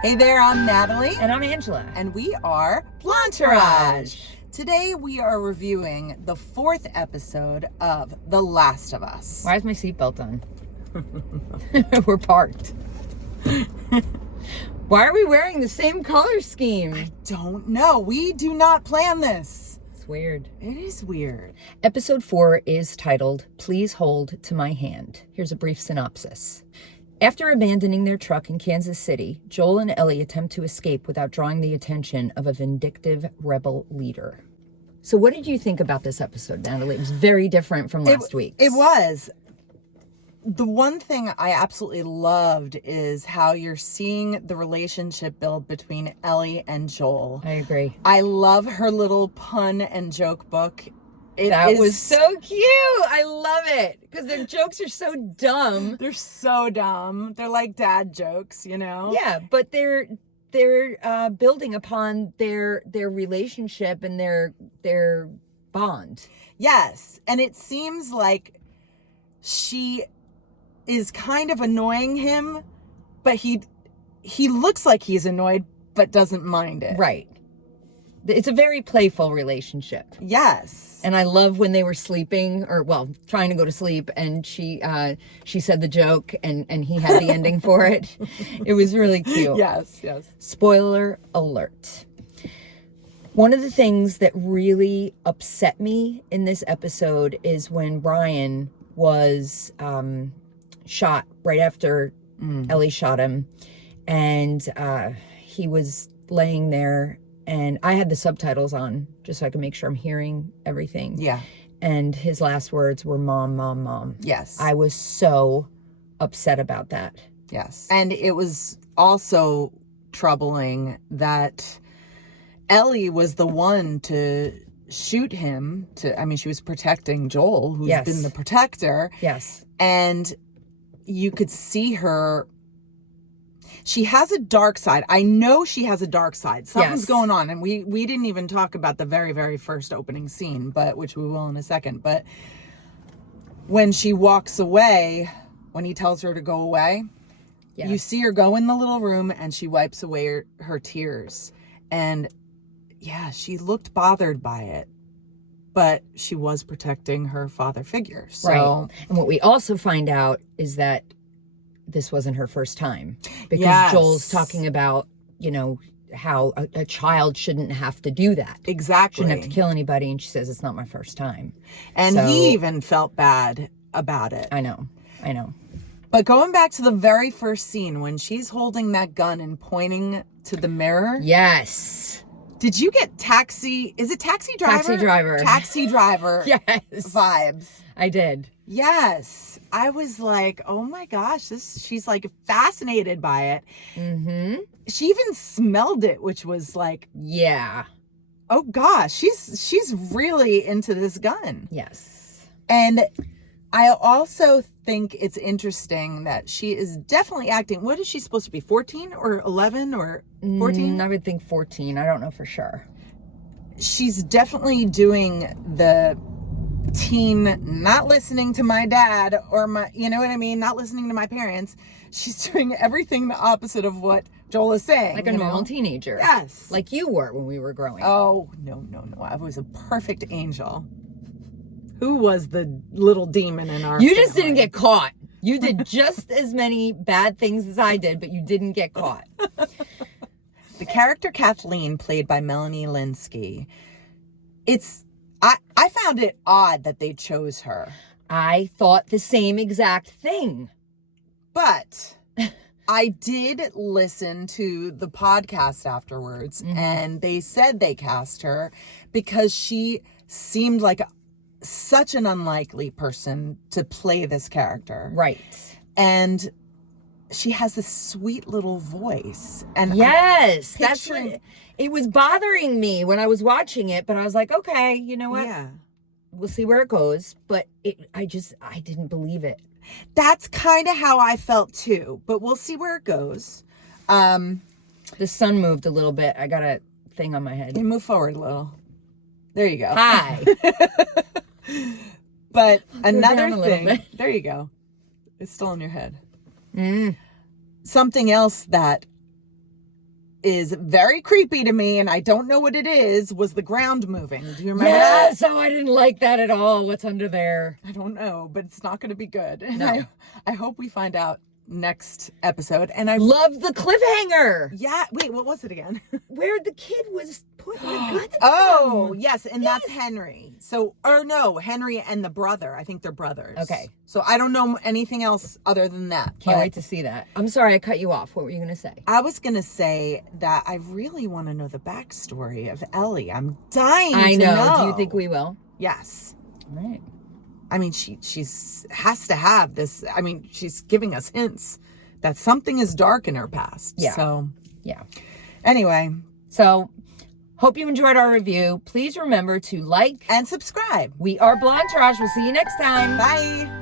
Hey there, I'm Natalie. And I'm Angela. And we are Blondetourage. Today we are reviewing the 4th episode of The Last of Us. Why is my seatbelt on? We're parked. Why are we wearing the same color scheme? I don't know. We do not plan this. It's weird. It is weird. Episode 4 is titled, Please Hold to My Hand. Here's a brief synopsis. After abandoning their truck in Kansas City, Joel and Ellie attempt to escape without drawing the attention of a vindictive rebel leader. So what did you think about this episode, Natalie? It was very different from last week's. It was. The one thing I absolutely loved is how you're seeing the relationship build between Ellie and Joel. I agree. I love her little pun and joke book. That was so cute. I love it because their jokes are so dumb. They're so dumb. They're like dad jokes, you know? Yeah, but they're building upon their relationship and their bond. Yes, and it seems like she is kind of annoying him, but he looks like he's annoyed but doesn't mind it. Right. It's a very playful relationship. Yes. And I love when they were sleeping, or well, trying to go to sleep, and she said the joke and he had the ending for it. It was really cute. Yes. Spoiler alert. One of the things that really upset me in this episode is when Ryan was shot right after Ellie shot him, and he was laying there. And I had the subtitles on just so I could make sure I'm hearing everything. Yeah. And his last words were mom, mom, mom. Yes. I was so upset about that. Yes. And it was also troubling that Ellie was the one to shoot him. She was protecting Joel, who's been the protector. Yes. And you could see her. She has a dark side. I know she has a dark side. Something's going on. And we didn't even talk about the very, very first opening scene, which we will in a second. But when she walks away, when he tells her to go away, you see her go in the little room and she wipes away her tears. And yeah, she looked bothered by it. But she was protecting her father figure. So. Right. And what we also find out is that this wasn't her first time, because Joel's talking about, how a child shouldn't have to do that. Exactly. Shouldn't have to kill anybody. And she says, it's not my first time. And he even felt bad about it. I know. But going back to the very first scene when she's holding that gun and pointing to the mirror. Yes. Did you get Taxi Driver? Taxi Driver. Yes. Vibes. I did. Yes. I was like, oh my gosh, she's like fascinated by it. Mm-hmm. She even smelled it, which was like, yeah. Oh gosh, she's really into this gun. Yes. And I also think it's interesting that she is definitely acting. What is she supposed to be, 14 or 11 or 14? I would think 14. I don't know for sure. She's definitely doing the teen, not listening to my dad or not listening to my parents. She's doing everything the opposite of what Joel is saying. Like a normal teenager. Yes. Like you were when we were growing up. Oh, no. I was a perfect angel. Who was the little demon in our You just didn't get caught. You did just as many bad things as I did, but you didn't get caught. The character Kathleen, played by Melanie Lynskey, I found it odd that they chose her. I thought the same exact thing. But I did listen to the podcast afterwards, and they said they cast her because she seemed like such an unlikely person to play this character. Right. And she has this sweet little voice. And yes, that's what it was bothering me when I was watching it, but I was like, okay, you know what? Yeah. We'll see where it goes. But I didn't believe it. That's kind of how I felt too, but we'll see where it goes. The sun moved a little bit. I got a thing on my head. You move forward a little. There you go. Hi. But another thing, there you go. It's still in your head. Something else that is very creepy to me, and I don't know what it is, was the ground moving. Do you remember that? Yes, oh, I didn't like that at all. What's under there? I don't know, but it's not going to be good. And No. I hope we find out next episode. And I Love the cliffhanger. Yeah, wait, what was it again? Where the kid was put in the gun. Oh, yes, and that's Henry. So, or no, Henry and the brother. I think they're brothers. Okay. So I don't know anything else other than that. Can't but wait to see that. I'm sorry I cut you off. What were you going to say? I was going to say that I really want to know the backstory of Ellie. I'm dying I to know. Do you think we will? Yes. All right. I mean, she's has to have this. I mean, she's giving us hints that something is dark in her past. Yeah. So, yeah. Anyway. So, hope you enjoyed our review. Please remember to like and subscribe. We are Blondetourage. We'll see you next time. Bye.